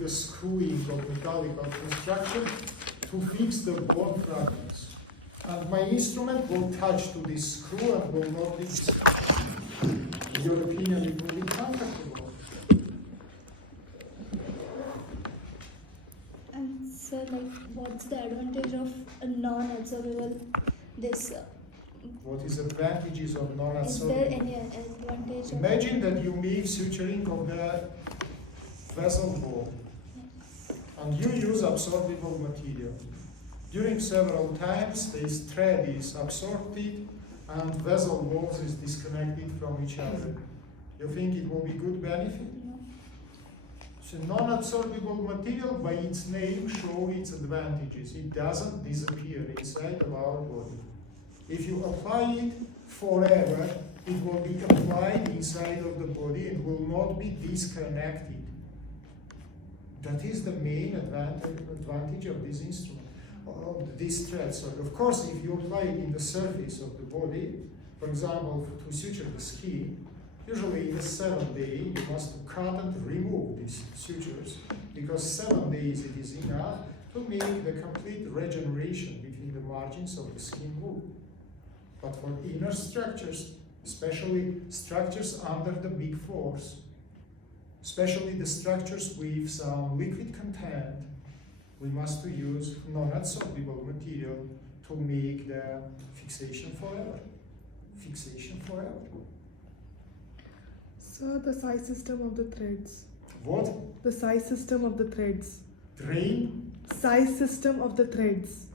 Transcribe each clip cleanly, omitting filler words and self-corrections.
the screwing of metallic structure to fix the bond fragments. And my instrument will touch to this screw and will not be destroyed. In your opinion, it will be comfortable. And so, like, what's the advantage of a non-absorbable this? What is the advantages of Is non-absorbable? there any advantage? Imagine that you make suturing of the vessel wall and you use absorbable material. During several times, this thread is absorbed and vessel walls is disconnected from each other. You think it will be good benefit? So non-absorbable material by its name shows its advantages. It doesn't disappear inside of our body. If you apply it forever, it will be applied inside of the body. It will not be disconnected. That is the main advantage of this instrument. This thread. So of course, if you apply it in the surface of the body, for example, to suture the skin, usually in the 7th day you must cut and remove these sutures, because 7 days it is enough to make the complete regeneration between the margins of the skin wound. But for inner structures, especially structures under the big force, especially the structures with some liquid content, we must use non-absorbable material to make the fixation forever. Fixation forever. So the size system of the threads. What? The size system of the threads. Drain? Size system of the threads.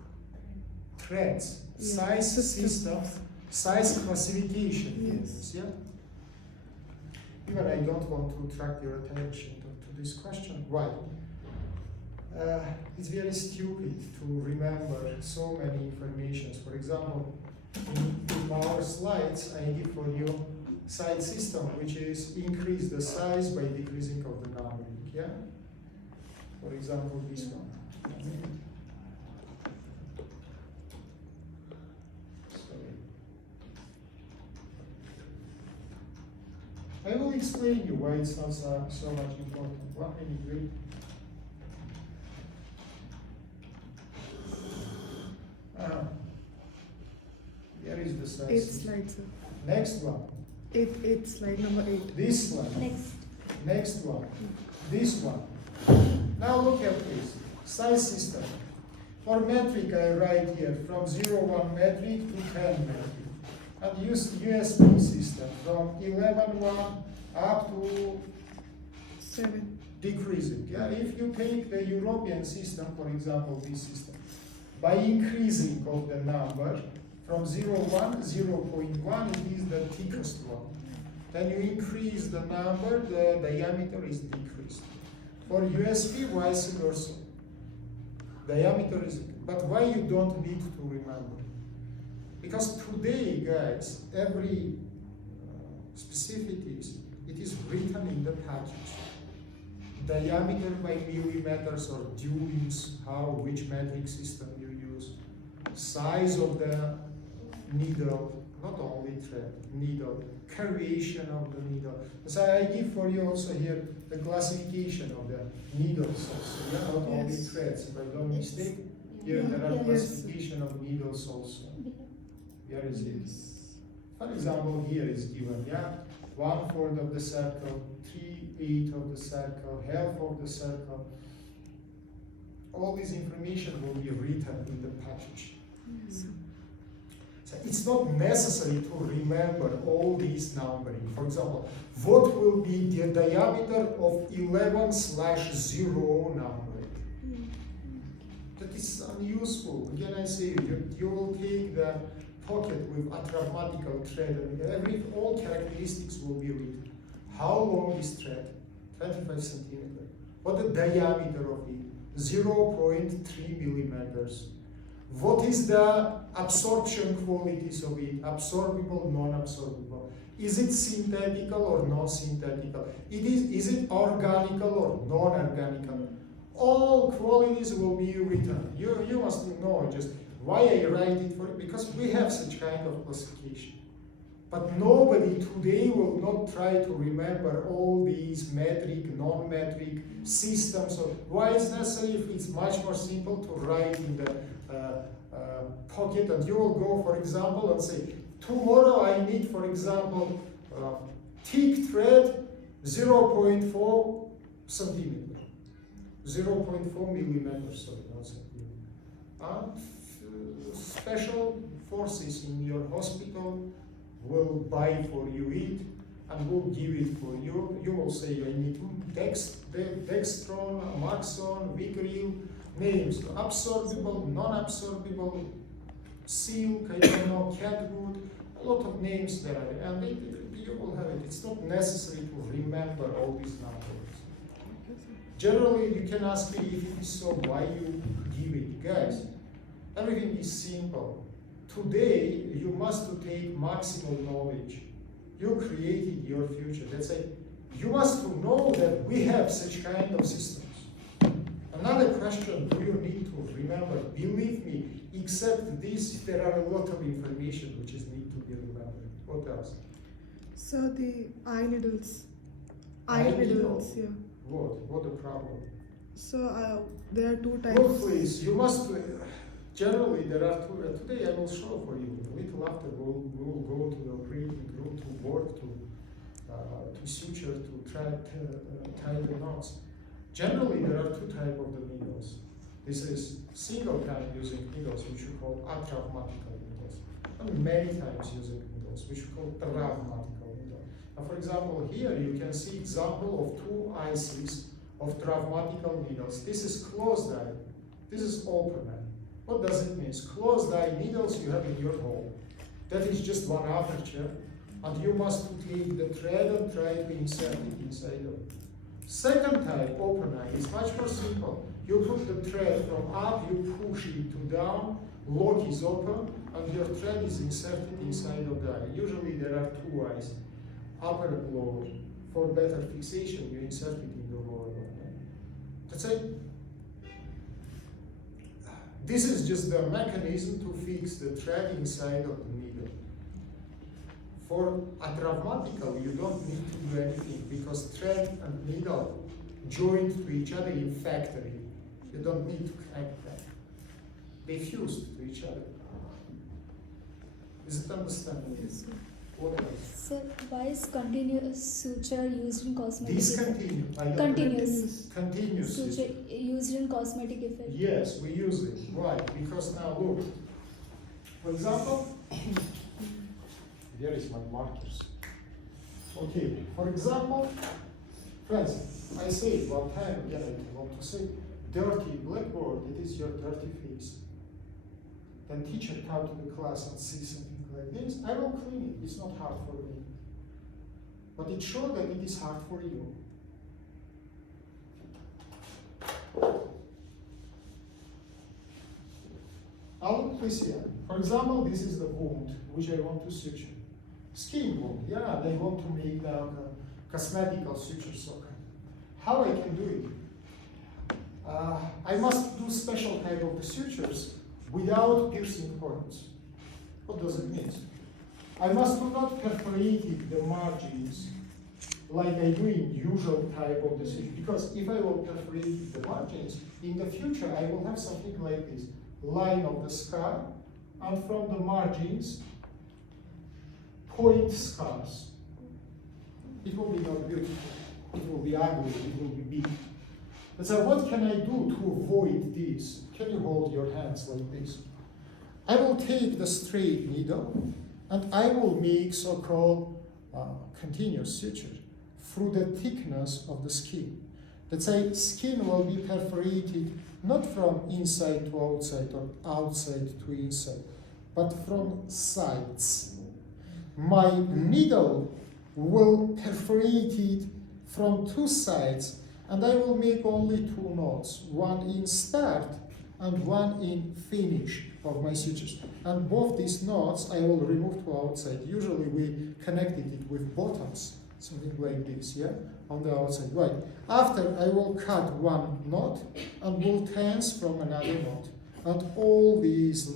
Threads. Yeah. Size system. Size classification. Yes. Yeah? Even I don't want to attract your attention to this question. Why? It's very stupid to remember so many informations. For example, in our slides, I give for you size system, which is increase the size by decreasing of the numbering. Yeah. For example, this one. Sorry. I will explain you why it's not so much important. 1 minute, wait. Here is the size. 8 slides, sir. Next one. 8, slide number 8. This one. Next one. This one. Now look at this. Size system. For metric, I write here from 0,1 metric to 10 metric. And use USB system from 11,1 up to 7. decreasing. Yeah, if you take the European system, for example, this system, by increasing of the number from 0,1, 0.1, it is the thickest one. Then you increase the number, the diameter is decreased. For USB, vice versa. Diameter is, but why you don't need to remember? Because today, guys, every specificities, it is written in the package. Diameter by millimeters or dewings, which metric system you use. Size of the needle, not only thread, needle, curvature of the needle. So I give for you also here the classification of the needles also, yeah, not only threads. If I don't mistake, here there are classification of needles also. Here is it. For example, here is given, yeah, 1/4 of the circle, 3/8 of the circle, half of the circle. All this information will be written in the package. So it's not necessary to remember all these numbering. For example, what will be the diameter of 11/0 numbering? That is unuseful. Again, I say you will take the pocket with a traumatical thread and all characteristics will be written. How long is thread? 25 centimeters. What the diameter of it? 0.3 millimeters. What is the absorption qualities of it? Absorbable, non-absorbable. Is it synthetical or non-synthetical? Is it organical or non-organical? All qualities will be written. You must know just why I write it for, because we have such kind of classification. But nobody today will not try to remember all these metric, non-metric systems. Why it's necessary if it's much more simple to write in the pocket, and you will go, for example, and say, tomorrow I need, for example, thick thread 0.4 centimeter, 0.4 millimeters, sorry, not centimeter. And special forces in your hospital will buy for you it and will give it for you. You will say, I need dextron, maxon, Vicryl, names, absorbable, non-absorbable, silk, I don't know, catwood, a lot of names there, and you will have it. It's not necessary to remember all these numbers. Generally, you can ask me if it is so, why you give it. Guys, everything is simple. Today, you must to take maximal knowledge. You created your future. That's it. You must to know that we have such kind of systems. Another question, do you need to remember? Believe me, except this, there are a lot of information which is need to be remembered. What else? So the eye needles. Eye needles, needle? yeah. What the problem? So there are two types. Look, please, you must, generally there are two, today I will show for you. A little after we'll go to the operating room to work, to suture, to try tie the knots. Generally, there are two types of the needles. This is single time using needles, which we call atraumatical needles, and many times using needles, which we call traumatical needles. Now, for example, here you can see example of two ICs of traumatical needles. This is closed eye. This is open eye. What does it mean? Closed eye needles you have in your home. That is just one aperture, and you must take the thread and try to insert it inside of it. Second type, open eye, is much more simple. You put the thread from up, you push it to down, lock is open, and your thread is inserted inside of the eye. Usually there are two eyes, upper and lower. For better fixation, you insert it in the lower one. That's it. This is just the mechanism to fix the thread inside of the needle. For atraumatical, you don't need to do anything because thread and needle joined to each other in factory. You don't need to connect them. They fuse to each other. Is it understandable? Yes. What else? So why is continuous suture used in cosmetic? Discontinue. Continuous. Continuous. Suture used in cosmetic effect. Yes, we use it. Why? Because now look. For example, here is my markers. Okay, for example, friends, I say it one time again, I want to say, dirty blackboard, it is your dirty face. Then teacher come to the class and see something like this, I will clean it, it's not hard for me. But it's sure that it is hard for you. Please here. For example, this is the wound which I want to suture. Skin wound, yeah, they want to make the cosmetical sutures. Okay. How I can do it? I must do special type of the sutures without piercing points. What does it mean? I must not perforate the margins like I do in usual type of the suture. Because if I will perforate the margins, in the future I will have something like this. Line of the scar, and from the margins, point scars. It will be not beautiful. It will be ugly. It will be big. But so what can I do to avoid this? Can you hold your hands like this? I will take the straight needle and I will make so-called continuous suture through the thickness of the skin. Let's say skin will be perforated not from inside to outside or outside to inside, but from sides. My needle will perforate it from two sides, and I will make only two knots, one in start and one in finish of my sutures. And both these knots I will remove to outside. Usually we connected it with bottoms, something like this, yeah, on the outside. Right. After I will cut one knot and will tense from another knot. And all these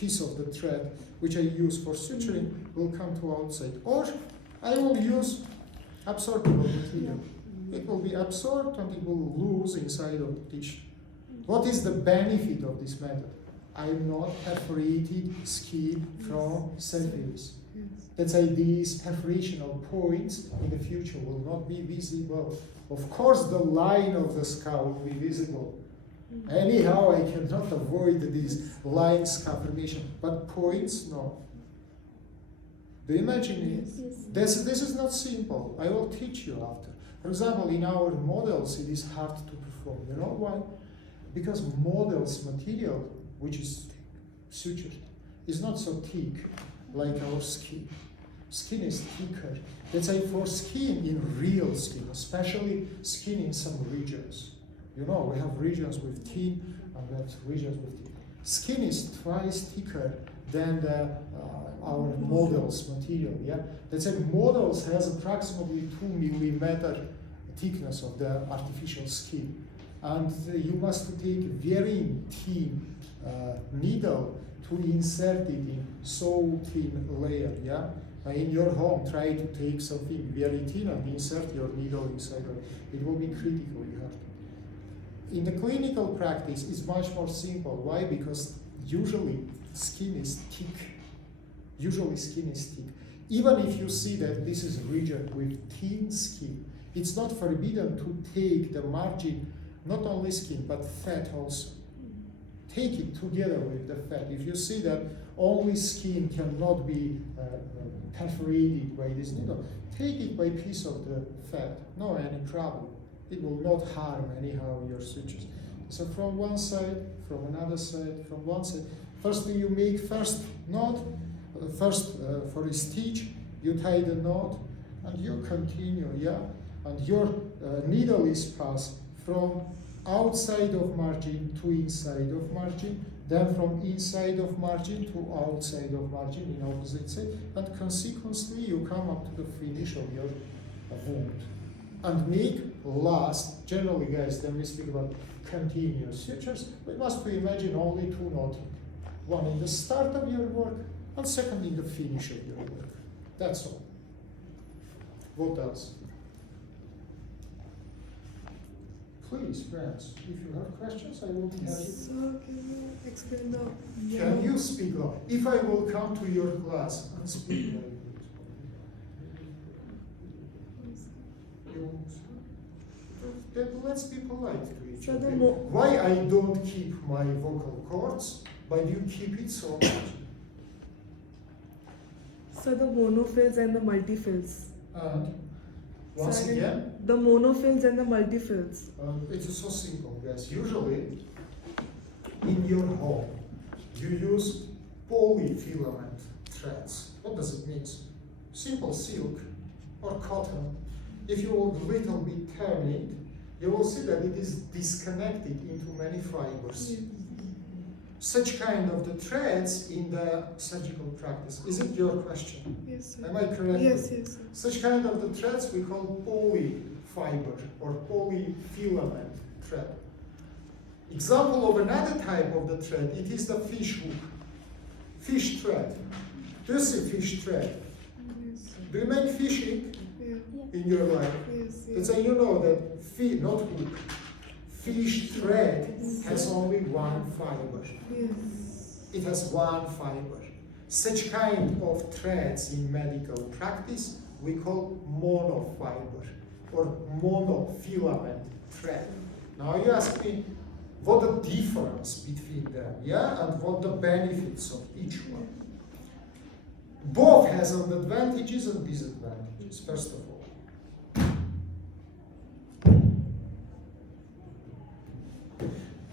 piece of the thread which I use for suturing will come to outside. Or I will use absorbable material. It will be absorbed and it will lose inside of the tissue. What is the benefit of this method? I'm not perforated skin from surface. Yes. That's why these perforational points in the future will not be visible. Of course, the line of the skull will be visible. Anyhow, I cannot avoid these line scar formation, but points, no. Do you imagine it? Yes. This is not simple. I will teach you after. For example, in our models, it is hard to perform. You know why? Because models material, which is sutured, is not so thick like our skin. Skin is thicker. Let's say for skin, in real skin, especially skin in some regions. You know, we have regions with thin and we have regions with thick. Skin is twice thicker than our models material. Yeah, let's say models has approximately 2 millimeter thickness of the artificial skin, and you must take very thin needle to insert it in so thin layer. Yeah. In your home, try to take something very thin and insert your needle inside of it. It will be critical. You have to. In the clinical practice, it's much more simple. Why? Because usually skin is thick. Usually skin is thick. Even if you see that this is a region with thin skin, it's not forbidden to take the margin, not only skin, but fat also. Take it together with the fat. If you see that only skin cannot be perforated by this needle, take it by piece of the fat. No any problem. It will not harm anyhow your sutures. So from one side, from another side, from one side. Firstly, you make first knot. For a stitch, you tie the knot, and you continue. Yeah, and your needle is passed from outside of margin to inside of margin, then from inside of margin to outside of margin in opposite side, and consequently you come up to the finish of your wound. And make last, generally guys, when we speak about continuous sutures, we must imagine only 2 knotting. One in the start of your work, and second in the finish of your work. That's all. What else? Please, friends, if you have questions, I will be happy. So can you explain the Can you speak up? If I will come to your class and speak like then let's be polite to each So other. the Why I don't keep my vocal cords, but you keep it so much? So the monophils and the multiphils. And once So again, the monophils and the multiphils. it is so simple, guys. Usually, in your home, you use polyfilament threads. What does it mean? Simple silk or cotton. If you will little bit turn it, you will see that it is disconnected into many fibers. Such kind of the threads in the surgical practice. Is it your question? Yes, sir. Am I correct? Yes, yes, sir. Such kind of the threads we call polyfiber or polyfilament thread. Example of another type of the thread, it is the fish hook. Fish thread. Do you see fish thread? Yes. Do you make fishing Yeah. in your life? Yes, That's yes. how you know that not hook. Fish thread has only one fiber. Yes. It has one fiber. Such kind of threads in medical practice we call monofiber or monofilament thread. Now you ask me what the difference between them, yeah, and what the benefits of each one. Both has advantages and disadvantages, first of all.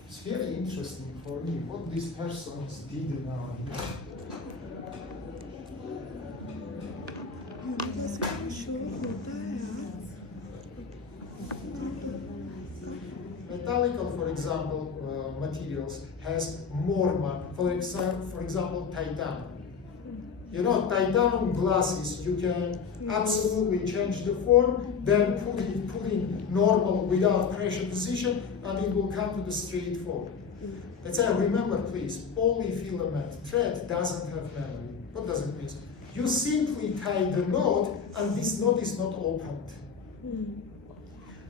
It's very interesting for me what these persons did now. University show होता है यार. Metallical, for example, materials has more, for example, titanium. You know, titanium glasses, you can absolutely change the form, then put in normal without pressure position, and it will come to the straight form. Let's say, remember please, polyfilament thread doesn't have memory. What does it mean? You simply tie the knot and this knot is not opened.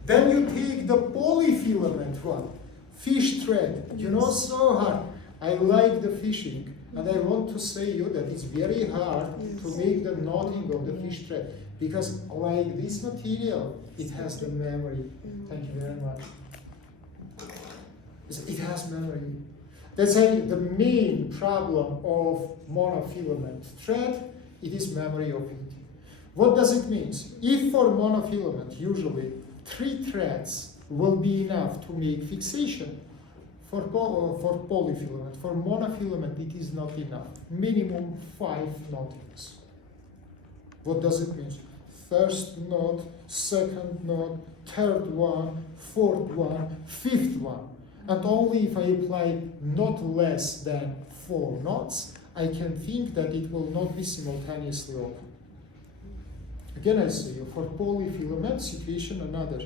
Then you take the polyfilament one, fish thread, you know, so hard. I like the fishing and I want to say you that it's very hard to make the knotting of the fish thread because like this material, it has the memory. Thank you very much. It has memory. That's why the main problem of monofilament thread, it is memory of it. What does it mean? If for monofilament, usually 3 threads will be enough to make fixation, for polyfilament, for monofilament, it is not enough. Minimum 5 knottings. What does it mean? First knot, second knot, third one, fourth one, fifth one. And only if I apply not less than 4 knots, I can think that it will not be simultaneously open. Again, I say for polyfilament situation, another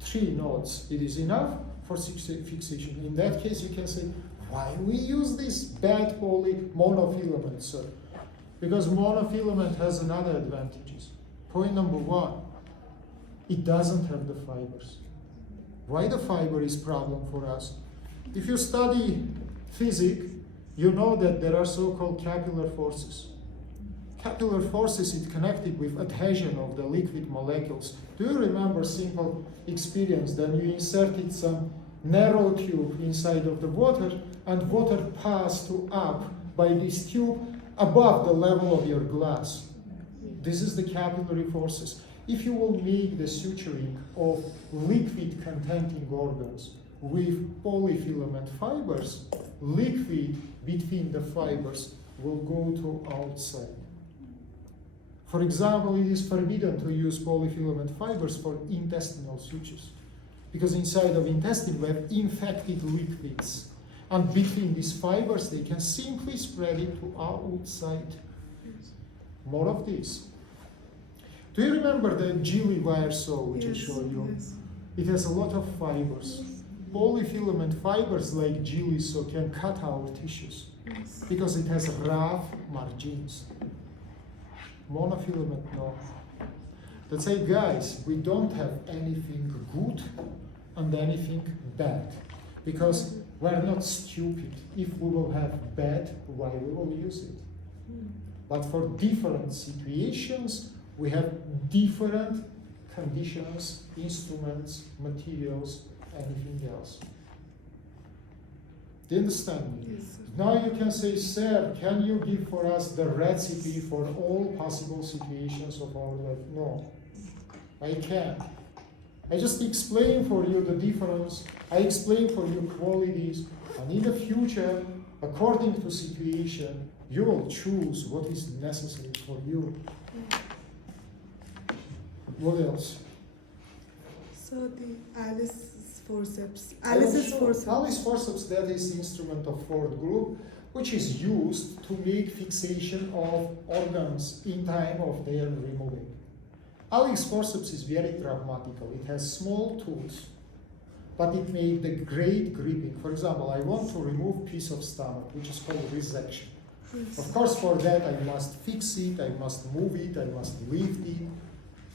3 knots, it is enough for fixation. In that case, you can say, why we use this bad monofilament, sir? Because monofilament has another advantages. Point number 1, it doesn't have the fibers. Why the fiber is problem for us? If you study physics, you know that there are so-called capillary forces. Capillary forces is connected with adhesion of the liquid molecules. Do you remember simple experience that you inserted some narrow tube inside of the water and water passed up by this tube above the level of your glass? This is the capillary forces. If you will make the suturing of liquid containing organs with polyfilament fibers, liquid between the fibers will go to outside. For example, it is forbidden to use polyfilament fibers for intestinal sutures because inside of intestine we have infected liquids, and between these fibers they can simply spread it to outside. More of this. Do you remember the jelly wire saw which I showed you? Yes. It has a lot of fibers. Polyfilament fibers like jelly saw can cut our tissues because it has rough margins. Monofilament, no. Let's say, guys, we don't have anything good and anything bad because we're not stupid. If we will have bad, why we will use it? But for different situations, we have different conditions, instruments, materials, anything else. Do you understand me? Yes. Now you can say, sir, can you give for us the recipe for all possible situations of our life? No, I can't. I just explain for you the difference. I explain for you qualities. And in the future, according to situation, you will choose what is necessary for you. What else? So the Alice forceps. Alice's forceps. Alice forceps, that is the instrument of fourth group, which is used to make fixation of organs in time of their removing. Alice forceps is very pragmatical. It has small tools, but it makes the great gripping. For example, I want to remove piece of stomach, which is called resection. Yes. Of course, for that I must fix it, I must move it, I must lift it.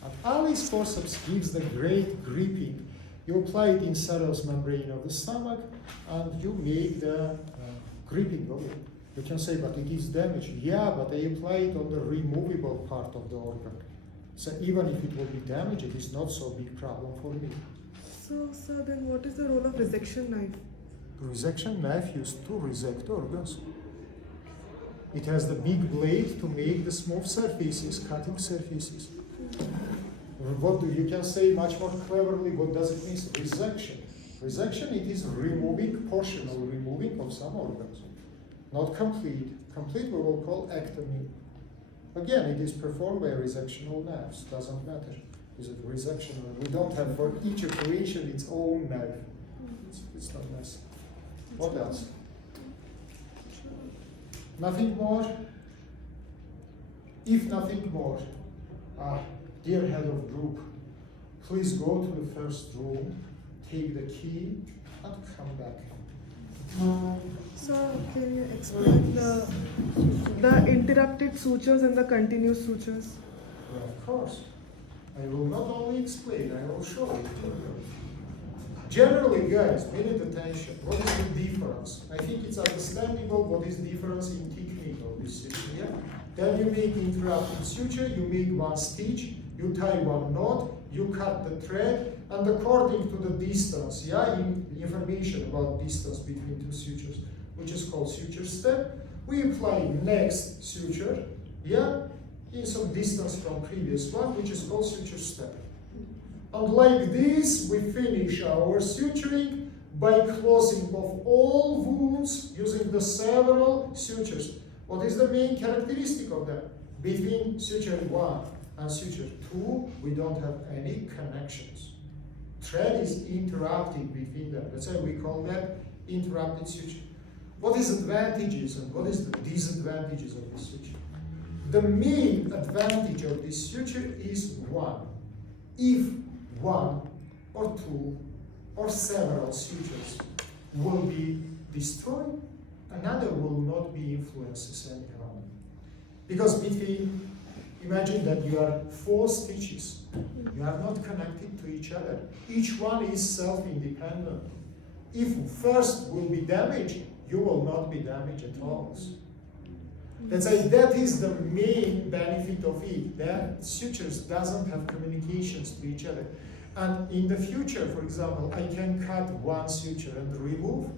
And Alice forceps gives the great gripping. You apply it in serous membrane of the stomach, and you make the gripping of it. You can say, but it is damaged. Yeah, but I apply it on the removable part of the organ. So even if it will be damaged, it is not so big problem for me. So then what is the role of resection knife? Resection knife used to resect organs. It has the big blade to make the smooth surfaces, cutting surfaces. What you can say much more cleverly, what does it mean? Resection. Resection, it is removing, partial removing of some organs. Not complete. Complete we will call ectomy. Again, it is performed by resectional knives. Doesn't matter. Is it resection? We don't have for each operation its own knife. It's not necessary. What else? Nothing more? If nothing more, dear head of group, please go to the first room, take the key, and come back. Can you explain the interrupted sutures and the continuous sutures? Well, of course. I will not only explain, I will show it to you. Generally, guys, pay attention. What is the difference? I think it's understandable what is the difference in technique of this suture. Yeah? Then you make interrupted suture, you make one stitch, you tie one knot, you cut the thread, and according to the distance, yeah, information about distance between two sutures, which is called suture step, we apply next suture, yeah, in some distance from previous one, which is called suture step. And like this, we finish our suturing by closing of all wounds using the several sutures. What is the main characteristic of that? Between suture 1 and suture 2, we don't have any connections. Thread is interrupted between them. That's why we call that interrupted suture. What is advantages and what is the disadvantages of this suture? The main advantage of this suture is one. If one or two or several sutures will be destroyed, another will not be influenced anyhow. Because between, imagine that you are 4 stitches. You are not connected to each other. Each one is self-independent. If first will be damaged, you will not be damaged at all. Let's say that is the main benefit of it, that sutures doesn't have communications to each other. And in the future, for example, I can cut one suture and remove,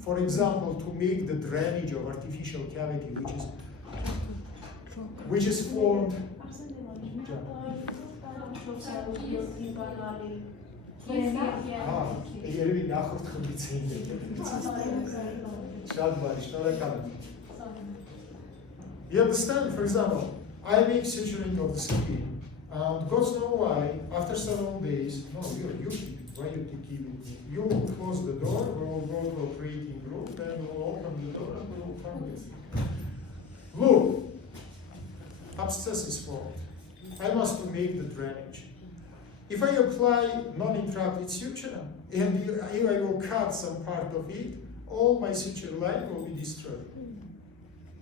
for example, to make the drainage of artificial cavity, which is formed. You understand? For example, I make suturing of the skin, and God knows why, after several days, no, you keep it. Why you keep it? You will close the door, we will go to operating room, then we will open the door and we will find it. Look, abscess is formed. I must make the drainage. If I apply non-interrupted suture, and if I will cut some part of it, all my suture line will be destroyed.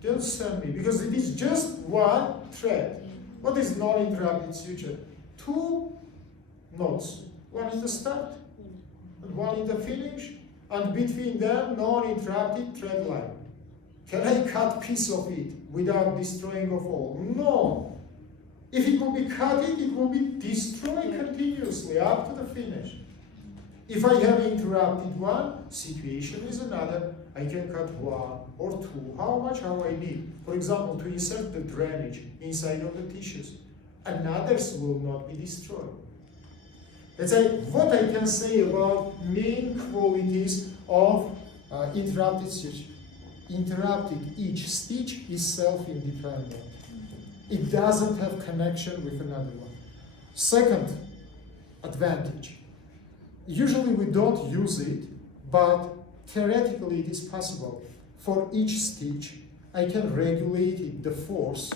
Do you understand me? Because it is just one thread. What is non-interrupted suture? 2 knots. One in the start, and one in the finish, and between them, non-interrupted thread line. Can I cut piece of it without destroying of all? No. If it will be cut, it will be destroyed continuously up to the finish. If I have interrupted one, situation is another. I can cut 1 or 2, how much I need. For example, to insert the drainage inside of the tissues. And others will not be destroyed. Let's say what I can say about main qualities of interrupted suture. Interrupted, each stitch is self-independent. It doesn't have connection with another one. Second advantage. Usually we don't use it, but theoretically it is possible. For each stitch, I can regulate it, the force.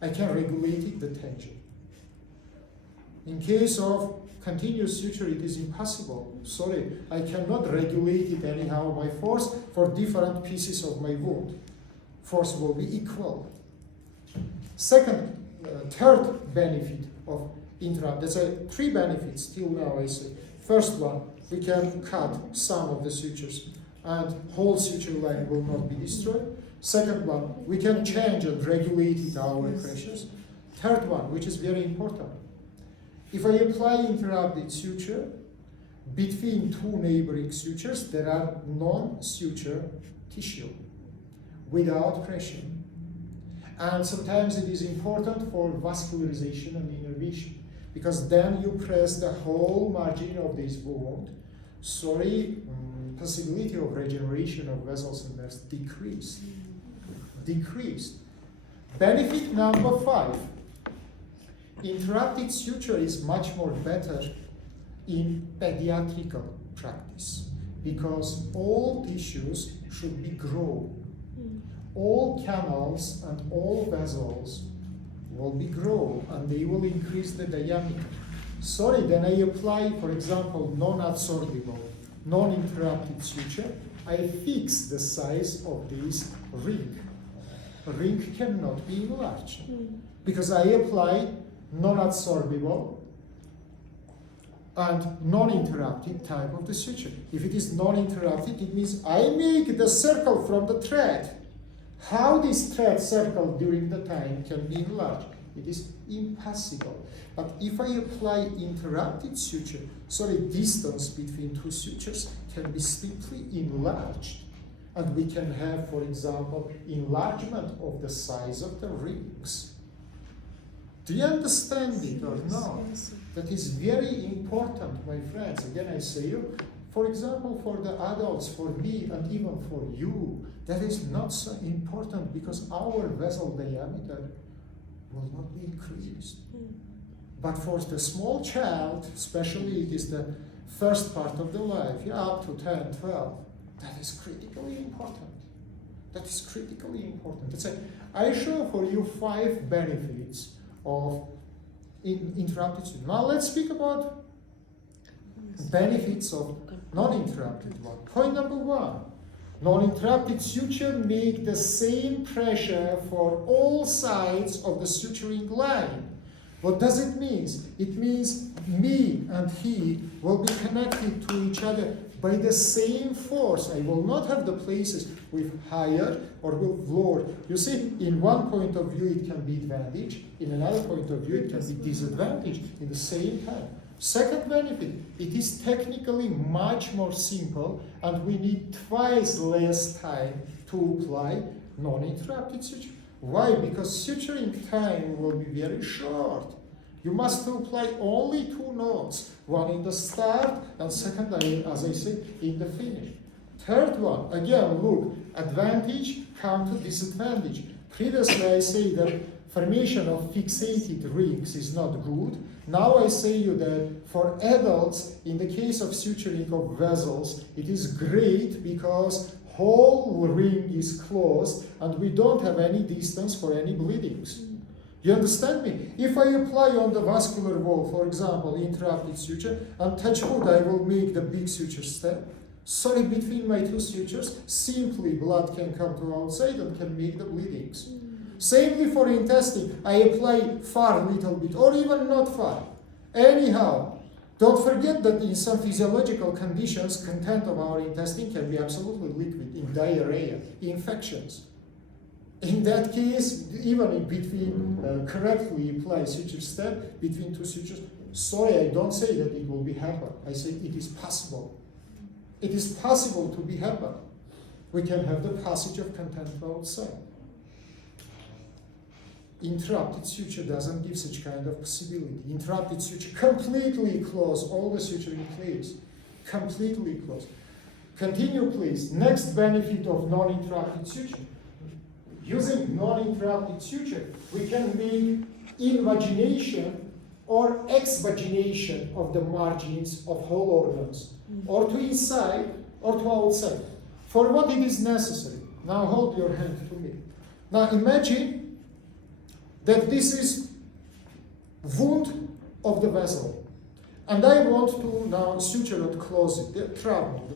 I can regulate it, the tension. In case of continuous suture, it is impossible. Sorry, I cannot regulate it anyhow by force for different pieces of my wound. Force will be equal. Third benefit of interrupt. There's 3 benefits till now, I say. First one, we can cut some of the sutures and whole suture line will not be destroyed. Second one, we can change and regulate our pressures. Third one, which is very important. If I apply interrupted suture, between 2 neighboring sutures, there are non-suture tissue without pressure. And sometimes it is important for vascularization and innervation, because then you press the whole margin of this wound. Possibility of regeneration of vessels and nerves decreased. Benefit number 5. Interrupted suture is much more better in pediatrical practice, because all tissues should be grown. All canals and all vessels will be grown and they will increase the diameter. Then I apply, for example, non-absorbable non-interrupted suture, I fix the size of this ring. A ring cannot be enlarged because I apply non-adsorbable and non-interrupted type of the suture. If it is non-interrupted, it means I make the circle from the thread. How this thread circle during the time can be enlarged? It is impossible. But if I apply interrupted suture, so the distance between two sutures can be simply enlarged. And we can have, for example, enlargement of the size of the rings. Do you understand it or not? That is very important, my friends. Again, I say you, for example, for the adults, for me, and even for you, that is not so important because our vessel diameter will not be increased. But for the small child, especially it is the first part of the life, up to 10, 12, that is critically important. That is critically important. Let's say, I show for you 5 benefits of interrupted suture. Now let's speak about benefits of non-interrupted one. Point number 1. Non-interrupted suture make the same pressure for all sides of the suturing line. What does it mean? It means me and he will be connected to each other by the same force. I will not have the places with higher or with lower. You see, in one point of view it can be advantage, in another point of view it can be disadvantage in the same time. Second benefit, it is technically much more simple and we need twice less time to apply non-interrupted suture. Why? Because suturing time will be very short. You must apply only 2 knots, one in the start and second, as I said, in the finish. Third one, again, look, advantage counter disadvantage. Previously I say that formation of fixated rings is not good. Now I say you that for adults, in the case of suturing of vessels, it is great because whole ring is closed and we don't have any distance for any bleedings. You understand me? If I apply on the vascular wall, for example, interrupted suture, and touch wood, I will make the big suture step. Sorry, between my 2 sutures, simply blood can come to outside and can make the bleedings. Samely for intestine, I apply far a little bit, or even not far. Anyhow, don't forget that in some physiological conditions, content of our intestine can be absolutely liquid, in diarrhea, infections. In that case, even in between correctly applied suture step between 2 sutures, sorry, I don't say that it will be happen. I say it is possible. It is possible to be happen. We can have the passage of content outside. Interrupted suture doesn't give such kind of possibility. Interrupted suture completely close all the suturing place. Completely close. Continue, please. Next benefit of non-interrupted suture. Using non-interrupted suture, we can make invagination or exvagination of the margins of whole organs, or to inside or to outside, for what it is necessary. Now hold your hand to me. Now imagine that this is wound of the vessel, and I want to now suture and close it, the trouble.